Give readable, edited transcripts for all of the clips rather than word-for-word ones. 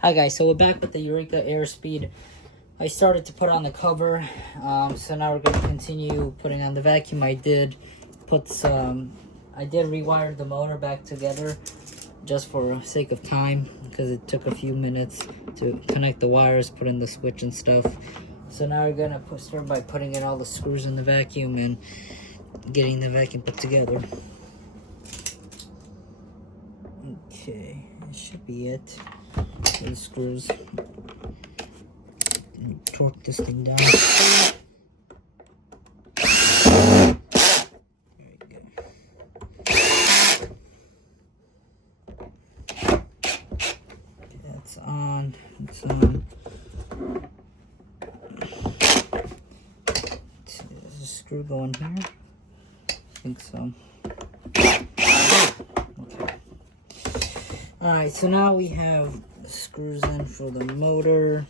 Hi guys, so we're back with the Eureka airspeed. I started to put on the cover, so now we're going to continue putting on the vacuum. I did rewire the motor back together just for sake of time because it took a few minutes to connect the wires, put in the switch and stuff. So now we're going to start by putting in all the screws in the vacuum and getting the vacuum put together. Okay, that should be it. The screws. Torque this thing down. There we go. That's on. It's on. There's a screw going here. I think so. Okay. Alright, so now we have screws in for the motor.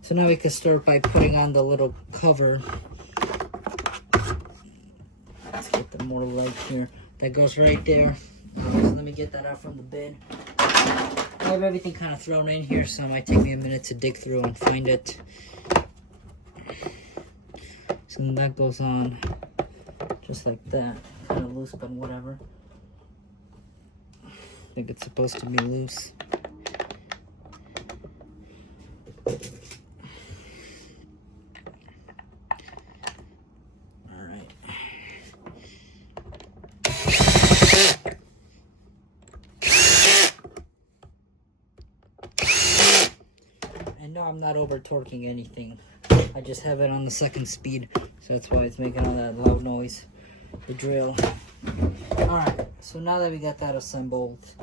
So now we can start by putting on the little cover. Let's get the more light here. That goes right there. So let me get that out from the bin. I have everything kind of thrown in here, so it might take me a minute to dig through and find it. So then that goes on just like that. Kind of loose, but whatever. I think it's supposed to be loose. No, I'm not over torquing anything. I just have it on the second speed, so that's why it's making all that loud noise. The drill. Alright, so now that we got that assembled,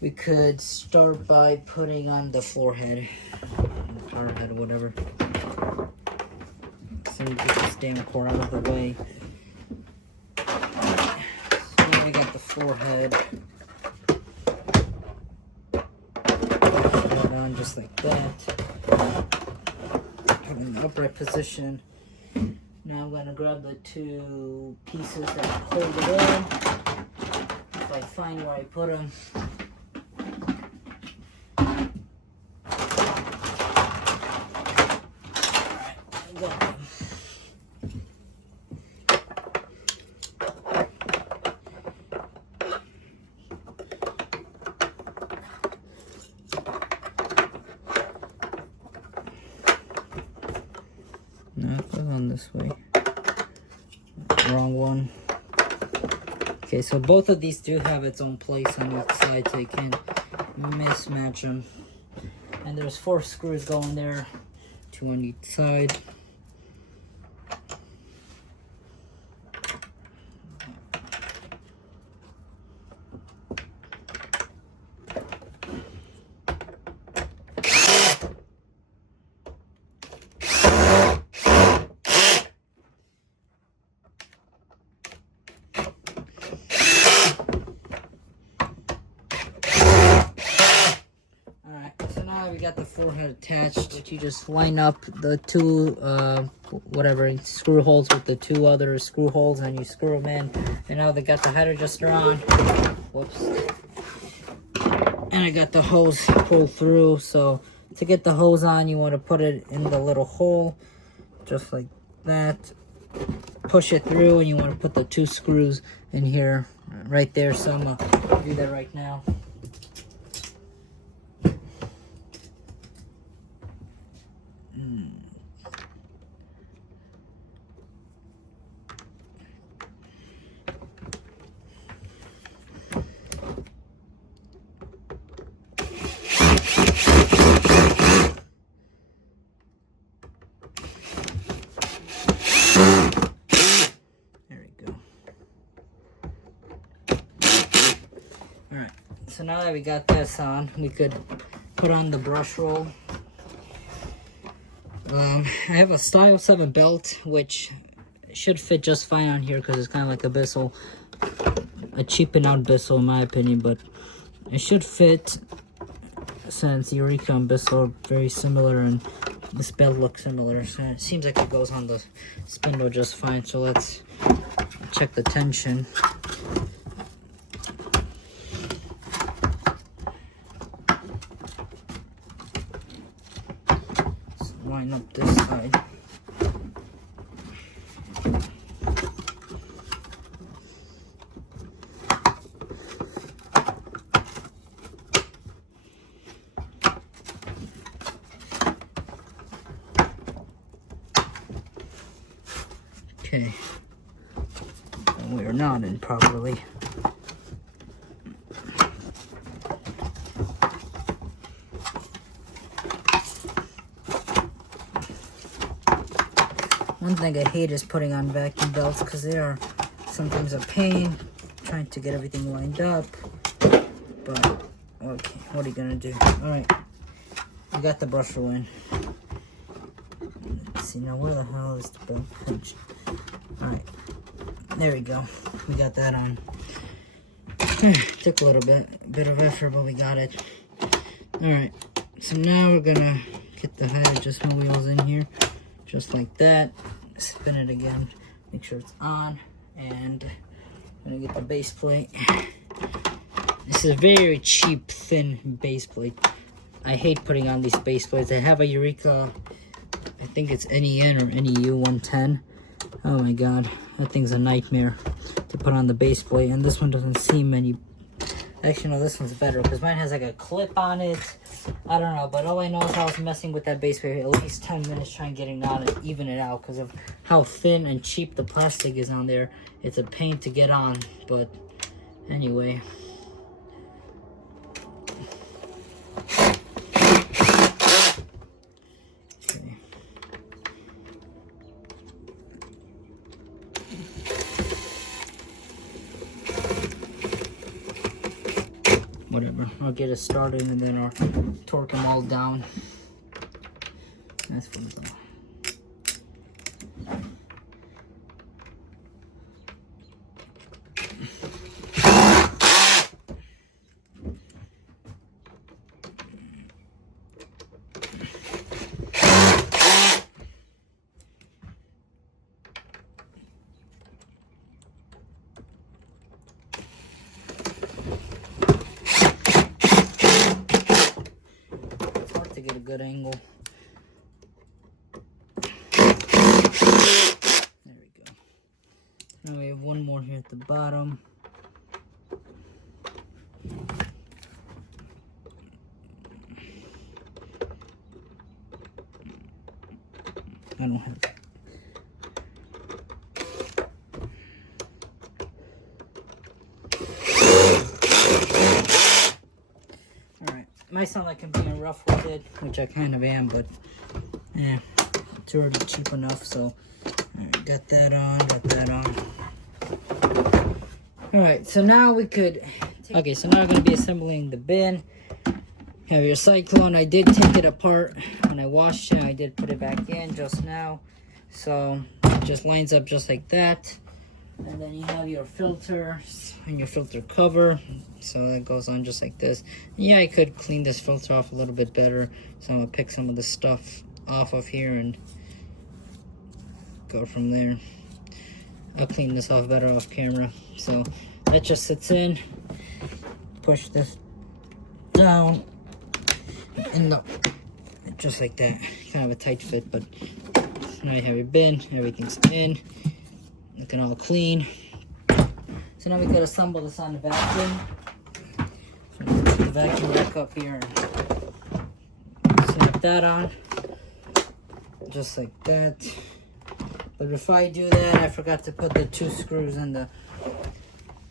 we could start by putting on the floor head, power head, whatever. So we get this damn cord out of the way. So now we got the floor head. On just like that. Put in the upright position. Now I'm going to grab the two pieces that hold it in. If I find where I put them. Alright, I got them. No, it goes on this way. Wrong one. Okay, so both of these do have its own place on each side, so you can't mismatch them. And there's 4 screws going there, 2 on each side. We got the forehead attached, which you just line up the two screw holes with the 2 other screw holes, and you screw them in. And now they got the head adjuster on. Whoops. And I got the hose pulled through. So to get the hose on, you want to put it in the little hole, just like that. Push it through, and you want to put the 2 screws in here, right there. So I'm gonna do that right now. Alright, so now that we got this on, we could put on the brush roll. I have a Style 7 belt, which should fit just fine on here because it's kind of like a Bissell. A cheapened out Bissell in my opinion, but it should fit since Eureka and Bissell are very similar and this belt looks similar. So it seems like it goes on the spindle just fine. So let's check the tension. line up this side. Okay, and we are not in properly. One thing I hate is putting on vacuum belts because they are sometimes a pain trying to get everything lined up. But, okay, what are you gonna do? Alright, we got the brusher in. Let's see, now where the hell is the belt pinch? Alright, there we go. We got that on. Took a little bit of effort, but we got it. Alright, so now we're gonna get the height adjustment wheels in here, just like that. Spin it again, make sure it's on, and I'm gonna get the base plate. This is a very cheap, thin base plate. I hate putting on these base plates. I have a Eureka, I think it's NEN or NEU 110. Oh my god, that thing's a nightmare to put on the base plate, and this one doesn't seem any... Actually, no, this one's better because mine has like a clip on it. I don't know, but all I know is I was messing with that base plate at least 10 minutes trying to get it on and even it out because of how thin and cheap the plastic is on there. It's a pain to get on, but anyway. Okay. Whatever, I'll get it started and then I'll torque them all down. That's fun though. Get a good angle. There we go. Now we have one more here at the bottom. I don't have it. Might sound like I'm being rough with it, which I kind of am, but yeah, it's already cheap enough. So, alright, got that on, got that on. Alright, so now we could. Okay, so now I'm going to be assembling the bin. Have your cyclone. I did take it apart when I washed it. I did put it back in just now. So, it just lines up just like that. And then you have your filters and your filter cover. So that goes on just like this. Yeah, I could clean this filter off a little bit better. So I'm gonna pick some of the stuff off of here and go from there. I'll clean this off better off camera. So that just sits in. Push this down. And just like that. Kind of a tight fit, but now you have your bin. Everything's in. Looking all clean. So now we could assemble this on the vacuum. So put the vacuum back up here and snap that on. Just like that. But before I do that, I forgot to put the 2 screws in the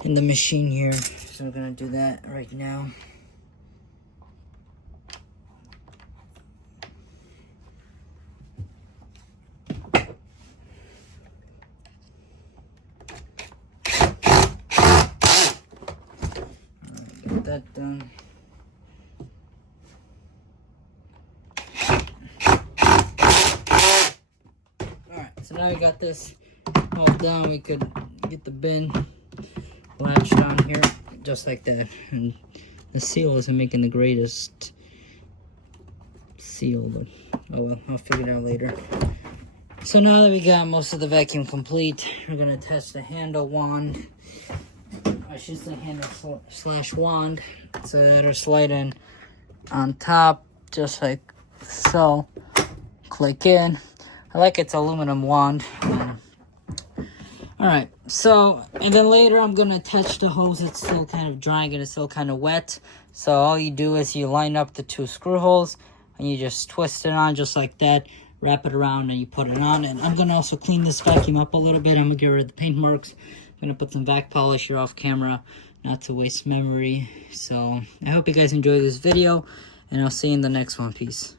machine here. So I'm gonna do that right now. That done. Alright, so now we got this all done. We could get the bin latched on here just like that. And the seal isn't making the greatest seal, but oh well, I'll figure it out later. So now that we got most of the vacuum complete, we're gonna test the handle wand. I should say handle slash wand. So that'll slide in on top, just like so. flick in. I like its aluminum wand. Alright, so, and then later I'm going to attach the hose. It's still kind of drying and it's still kind of wet. So all you do is you line up the 2 screw holes and you just twist it on just like that. Wrap it around and you put it on. And I'm going to also clean this vacuum up a little bit. I'm going to get rid of the paint marks. I'm going to put some vac polish here off camera, not to waste memory. So I hope you guys enjoyed this video and I'll see you in the next one. Peace.